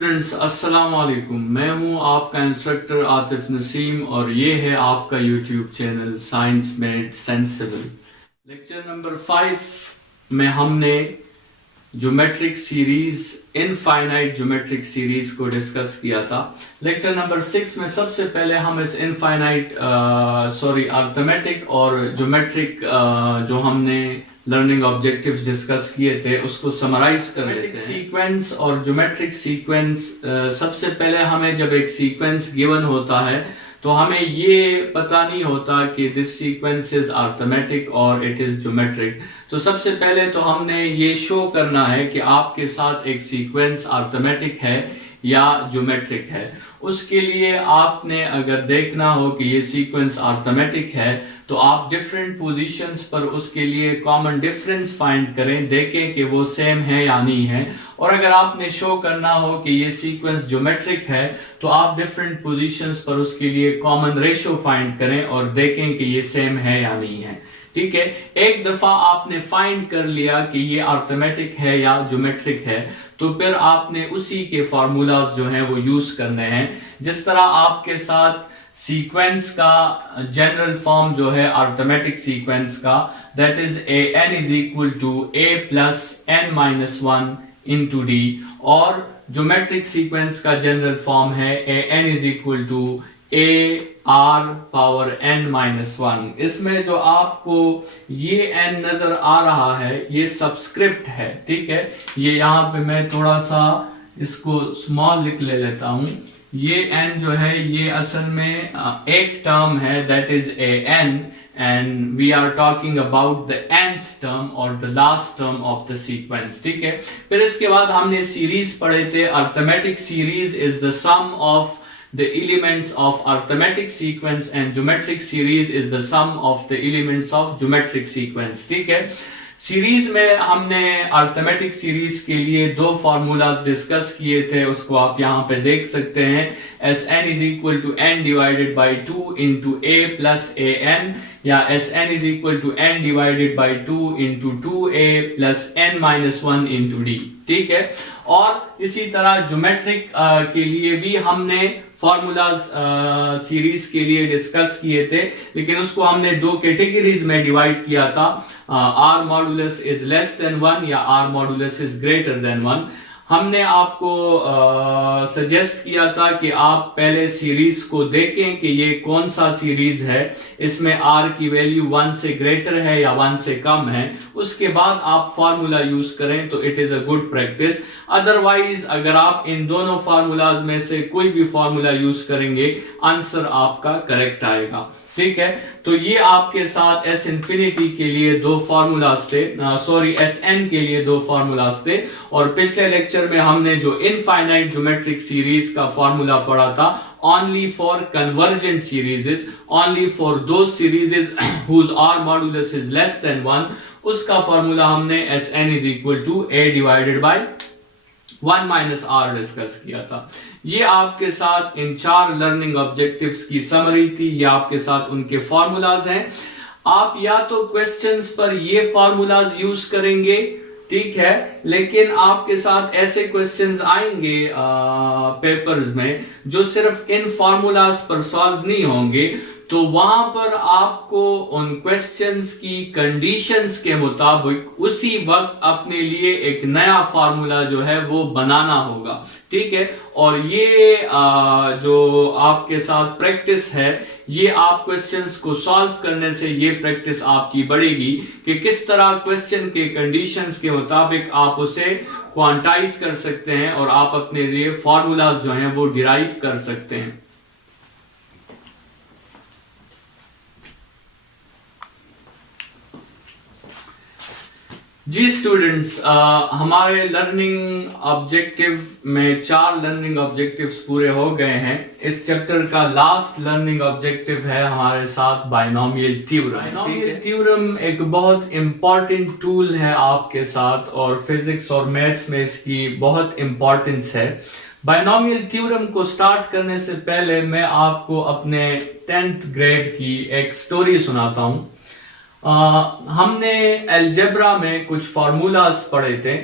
Friends अस्सलाम वालेकुम। मैं हूं आपका इंस्ट्रक्टर आतिफ नसीम और ये है आपका YouTube channel science made sensible. Lecture number 5 में हमने geometric series infinite geometric series को डिस्कस किया था। लेक्चर नंबर 6 में सबसे पहले हम इस अर्थमेटिक और ज्योमेट्रिक जो हमने लर्निंग ऑब्जेक्टिव्स डिस्कस किए थे उसको समराइज कर लेते हैं। सीक्वेंस और ज्योमेट्रिक सीक्वेंस, सबसे पहले हमें जब एक सीक्वेंस गिवन होता है तो हमें ये पता नहीं होता कि दिस सीक्वेंस इज अर्थमेटिक और इट इज ज्योमेट्रिक। तो सबसे पहले तो हमने ये शो करना है कि आपके साथ एक सीक्वेंस अर्थमेटिक है या ज्योमेट्रिक है। उसके लिए आपने अगर देखना हो कि ये सीक्वेंस अर्थमेटिक है तो आप डिफरेंट पोजीशंस पर उसके लिए कॉमन डिफरेंस फाइंड करें, देखें कि वो सेम है या नहीं है। और अगर आपने शो करना हो कि ये सीक्वेंस ज्योमेट्रिक है तो आप डिफरेंट पोजीशंस पर उसके लिए कॉमन रेशियो फाइंड करें और देखें कि ये सेम है या नहीं है। ठीक है, एक दफा आपने फाइंड कर लिया कि ये अर्थमेटिक है या ज्योमेट्रिक है तो फिर आपने उसी के फार्मूलाज जो हैं वो यूज करने हैं। जिस तरह आपके साथ सीक्वेंस का जनरल फॉर्म जो है अर्थमेटिक सीक्वेंस का, that is a n is equal to a plus n minus one into d, और ज्योमेट्रिक सीक्वेंस का जनरल फॉर्म है a n is equal to a r power n minus one. इसमें जो आपको ये N नजर आ रहा है ये सबस्क्रिप्ट है। ठीक है, ये यहाँ पे मैं थोड़ा सा इसको स्मॉल लिख लेता हूं। ये एन जो है ये असल में एक टर्म है, that is a n, and we are talking about the nth term or the last term of the sequence। ठीक है, फिर इसके बाद हमने सीरीज पढ़े थे। Arithmetic series is the sum of the elements of arithmetic sequence and geometric series is the sum of the elements of geometric sequence। ठीक है, सीरीज में हमने अर्थमेटिक सीरीज के लिए दो फॉर्मूलाज डिस्कस किए थे, उसको आप यहाँ पे देख सकते हैं। S n is equal to n divided by 2 into a plus a n, या s n is equal to n divided by 2 into 2a plus n minus one into d. ठीक है, और इसी तरह ज्योमेट्रिक के लिए भी हमने फॉर्मूलाज सीरीज के लिए डिस्कस किए थे, लेकिन उसको हमने दो कैटेगरीज में डिवाइड किया था। R modulus is less than 1 या r modulus is greater than 1। हमने आपको सजेस्ट किया था कि आप पहले सीरीज को देखें कि ये कौन सा सीरीज है, इसमें आर की वैल्यू 1 से ग्रेटर है या 1 से कम है, उसके बाद आप फार्मूला यूज करें तो it is a good practice. Otherwise अगर आप इन दोनों फार्मूलाज में से कोई भी फार्मूला यूज करेंगे आंसर आपका करेक्ट आएगा। ठीक है, तो ये आपके साथ एस इंफिनिटी के लिए दो फार्मूलाज थे, एस एन के लिए दो फार्मूलाज थे। और पिछले लेक्चर में हमने जो इनफाइनाइट ज्योमेट्रिक सीरीज का फार्मूला पढ़ा था, only for convergent series, only for those series whose R modulus is less than 1, उसका फार्मूला हमने s n is equal to a divided by 1 minus r discuss किया था। ये आपके साथ इन 4 लर्निंग ऑब्जेक्टिव्स की समरी थी, ये आपके साथ उनके फॉर्मूलाज हैं। आप या तो क्वेश्चंस पर ये फॉर्मूलाज यूज करेंगे, ठीक है, लेकिन आपके साथ ऐसे क्वेश्चंस आएंगे पेपर्स में जो सिर्फ इन फॉर्मूलाज पर सॉल्व नहीं होंगे, तो वहां पर आपको उन क्वेश्चंस की कंडीशंस के मुताबिक उसी वक्त अपने लिए एक नया फार्मूला जो है वो बनाना होगा। ठीक है, और ये जो आपके साथ प्रैक्टिस है, ये आप क्वेश्चंस को सॉल्व करने से ये प्रैक्टिस आपकी बढ़ेगी कि किस तरह क्वेश्चन के कंडीशंस के मुताबिक आप उसे क्वांटाइज कर सकते हैं और आप अपने लिए फॉर्मूलाज जो हैं वो डिराइव कर सकते हैं। जी स्टूडेंट्स, हमारे लर्निंग ऑब्जेक्टिव में 4 लर्निंग ऑब्जेक्टिव्स पूरे हो गए हैं। इस चैप्टर का लास्ट लर्निंग ऑब्जेक्टिव है हमारे साथ बाइनोमियल थ्योरम। बाइनोमियल थ्योरम एक बहुत इंपॉर्टेंट टूल है आपके साथ, और फिजिक्स और मैथ्स में इसकी बहुत इंपॉर्टेंस है। बाइनोमियल थ्योरम को स्टार्ट करने से पहले मैं आपको अपने 10th ग्रेड की एक स्टोरी सुनाता हूं। हमने अलजेब्रा में कुछ फार्मूलाज पढ़े थे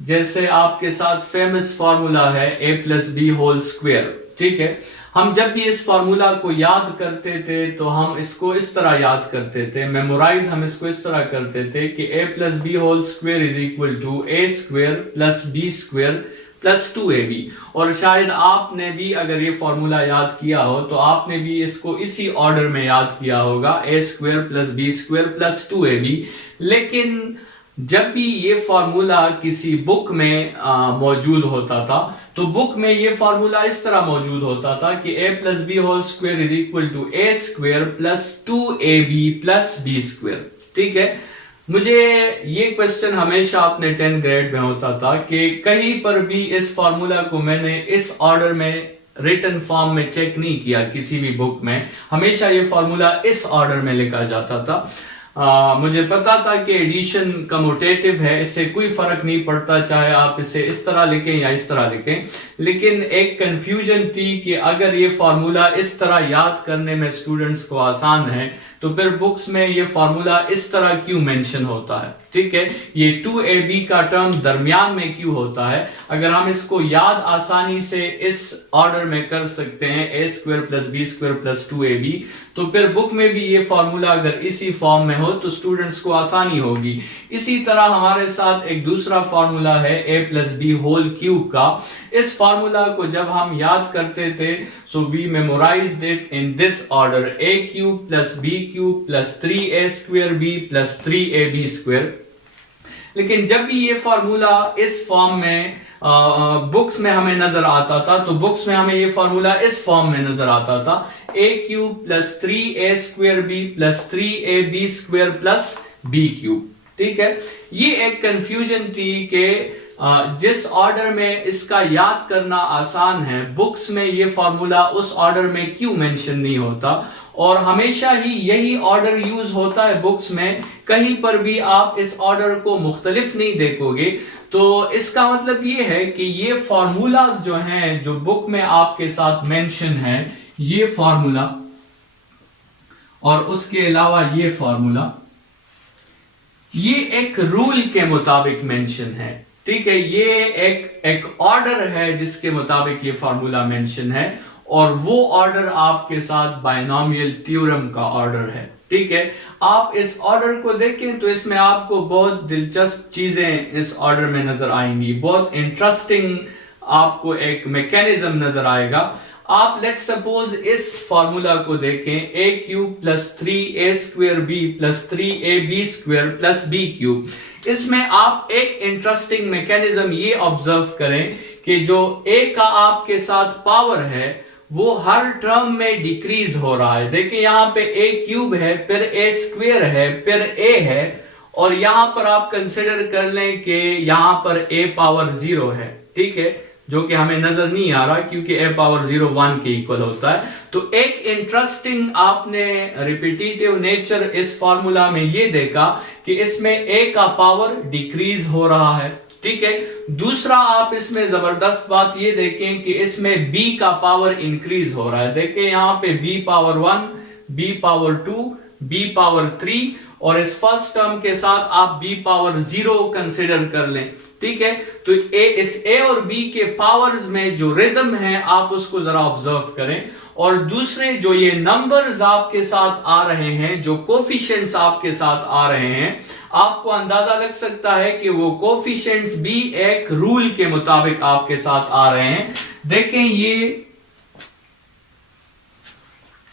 जैसे आपके साथ फेमस फॉर्मूला है a+b², ठीक है। हम जब भी इस फॉर्मूला को याद करते थे तो हम इसको इस तरह याद करते थे, मेमोराइज हम इसको इस तरह करते थे कि a+b² is equal to a² + b² + 2ab। और शायद आपने भी अगर ये फॉर्मूला याद किया हो तो आपने भी इसको इसी ऑर्डर में याद किया होगा, a² + b² + 2ab। लेकिन जब भी ये फॉर्मूला किसी बुक में मौजूद होता था तो बुक में ये फॉर्मूला इस तरह मौजूद होता था कि a+b² is equal to a² + 2ab + b², ठीक है। मुझे ये क्वेश्चन हमेशा अपने 10th ग्रेड में होता था कि कहीं पर भी इस फॉर्मूला को मैंने इस ऑर्डर में रिटन फॉर्म में चेक नहीं किया किसी भी बुक में, हमेशा ये फॉर्मूला इस ऑर्डर में लिखा जाता था। मुझे पता था कि एडिशन कम्यूटेटिव है, इससे कोई फर्क नहीं पड़ता चाहे आप इसे इस तरह लिखें या इस तरह लिखें, लेकिन एक कंफ्यूजन थी कि अगर ये फॉर्मूला इस तरह याद करने में स्टूडेंट्स को आसान है तो फिर बुक्स में ये फॉर्मूला इस तरह क्यों मेंशन होता है, ठीक है। ये 2ab का टर्म दरमियान में क्यों होता है? अगर हम इसको याद आसानी से इस ऑर्डर में कर सकते हैं a² + b² + 2ab, तो फिर बुक में भी ये फॉर्मूला अगर इसी फॉर्म में हो तो स्टूडेंट्स को आसानी होगी। इसी तरह हमारे साथ एक दूसरा फॉर्मूला है a+b³ का। इस फॉर्मूला को जब हम याद करते थे so we memorised it in this order, a³ + b³ + 3a²b + 3ab²। लेकिन जब भी ये फॉर्मूला इस फॉर्म में बुक्स में हमें नजर आता था तो बुक्स में हमें ये फॉर्मूला इस फॉर्म में नजर आता था, a³ + 3a²b + 3ab² + b³, ठीक है। ये एक कंफ्यूजन थी कि जिस ऑर्डर में इसका याद करना आसान है बुक्स में ये फॉर्मूला उस ऑर्डर में क्यों मेंशन नहीं होता, और हमेशा ही यही ऑर्डर यूज होता है बुक्स में, कहीं पर भी आप इस ऑर्डर को मुख्तलिफ नहीं देखोगे। तो इसका मतलब ये है कि ये फॉर्मूलाज जो हैं जो बुक में आपके साथ मेंशन है, ये फॉर्मूला और उसके अलावा ये फॉर्मूला, ये एक रूल के मुताबिक मेंशन है, ठीक है। ये एक ऑर्डर है जिसके मुताबिक ये फॉर्मूला मेंशन है, और वो ऑर्डर आपके साथ बायनॉमियल थ्योरम का ऑर्डर है, ठीक है। आप इस ऑर्डर को देखें तो इसमें आपको बहुत दिलचस्प चीजें इस ऑर्डर में नजर आएंगी, बहुत इंटरेस्टिंग आपको एक मैकेनिज्म नजर आएगा। आप लेट्स सपोज इस फॉर्मूला को देखें, a³ + 3a²b + 3ab² + b³। इसमें आप एक इंटरेस्टिंग मैकेनिज्म ये ऑब्जर्व करें कि जो a का आपके साथ पावर है वो हर टर्म में डिक्रीज हो रहा है। देखिए यहां पे a³ है, फिर a² है, फिर a है, और यहां पर आप कंसिडर कर लें कि यहां पर a⁻0 है, ठीक है, जो कि हमें नजर नहीं आ रहा क्योंकि a⁻0 1 के इक्वल होता है। तो एक इंटरेस्टिंग आपने रिपीटेटिव नेचर इस फॉर्मूला में ये देखा कि इसमें a का पावर डिक्रीज हो रहा है, ठीक है। दूसरा आप इसमें जबरदस्त बात ये देखें कि इसमें b का पावर इंक्रीज हो रहा है। देखिए यहां पे b⁻1, b⁻2, b⁻3, और इस फर्स्ट टर्म के साथ आप b⁻0 कंसिडर कर लें, ठीक है। तो इस a और b के पावर्स में जो रिदम है आप उसको जरा ऑब्जर्व करें, और दूसरे जो ये नंबर्स आपके साथ आ रहे हैं, जो कोफिशिएंट्स आपके साथ आ रहे हैं, आपको अंदाजा लग सकता है कि वो कोफिशिएंट्स भी एक रूल के मुताबिक आपके साथ आ रहे हैं। देखें ये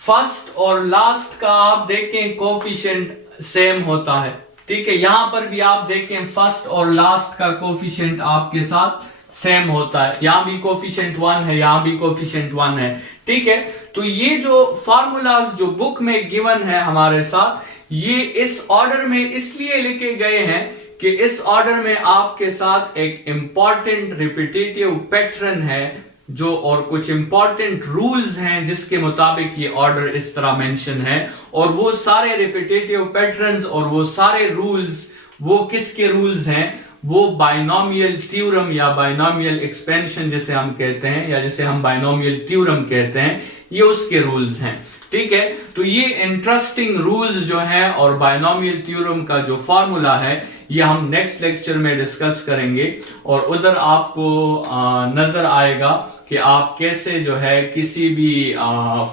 फर्स्ट और लास्ट का आप देखें कोफिशिएंट सेम होता है, ठीक है। यहां पर भी आप देखें फर्स्ट और लास्ट का कोफिशिएंट आपके साथ सेम होता है, यहां भी कोफिशिएंट 1 है, यहां भी कोफिशिएंट 1 है, ठीक है। तो ये जो फार्मूलाज जो बुक में गिवन है हमारे साथ, ये इस ऑर्डर में इसलिए लिखे गए हैं कि इस ऑर्डर में आपके साथ एक इंपॉर्टेंट रिपीटेटिव पैटर्न है जो, और कुछ इंपॉर्टेंट रूल्स हैं जिसके मुताबिक ये ऑर्डर इस तरह मेंशन है, और वो सारे रिपीटेटिव पैटर्न्स और वो सारे रूल्स वो किसके रूल्स हैं, वो बायनॉमियल थ्योरम या बायनॉमियल एक्सपेंशन जिसे हम कहते हैं, या जिसे हम बायनॉमियल थ्योरम कहते हैं, ये उसके रूल्स हैं। ठीक है, तो ये इंटरेस्टिंग रूल्स जो हैं और बायनोमियल थ्योरम का जो फॉर्मूला है ये हम नेक्स्ट लेक्चर में डिस्कस करेंगे और उधर आपको नजर आएगा कि आप कैसे जो है किसी भी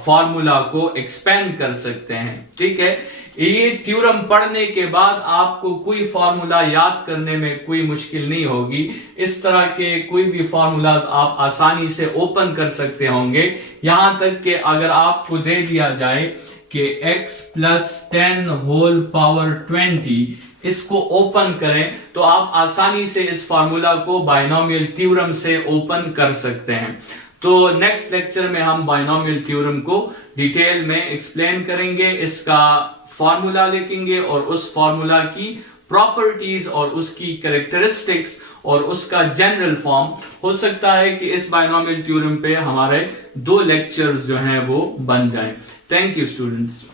फॉर्मूला को एक्सपेंड कर सकते हैं। ठीक है, ये थ्योरम पढ़ने के बाद आपको कोई फॉर्मूला याद करने में कोई मुश्किल नहीं होगी। इस तरह के कोई भी फॉर्मूलाज आप आसानी से ओपन कर सकते होंगे, यहां तक कि अगर आपको दे दिया जाए कि x + 10 होल पावर 20 इसको ओपन करें तो आप आसानी से इस फार्मूला को बायनोमियल थ्योरम से ओपन कर सकते हैं। तो नेक्स्ट लेक्चर में हम बायनोमियल थ्योरम को डिटेल में एक्सप्लेन करेंगे, इसका फॉर्मूला लिखेंगे और उस फॉर्मूला की प्रॉपर्टीज और उसकी कैरेक्टरिस्टिक्स और उसका जनरल फॉर्म। हो सकता है कि इस बायनोमियल थ्योरम पे हमारे 2 लेक्चर्स जो हैं वो बन जाएं। Thank you students.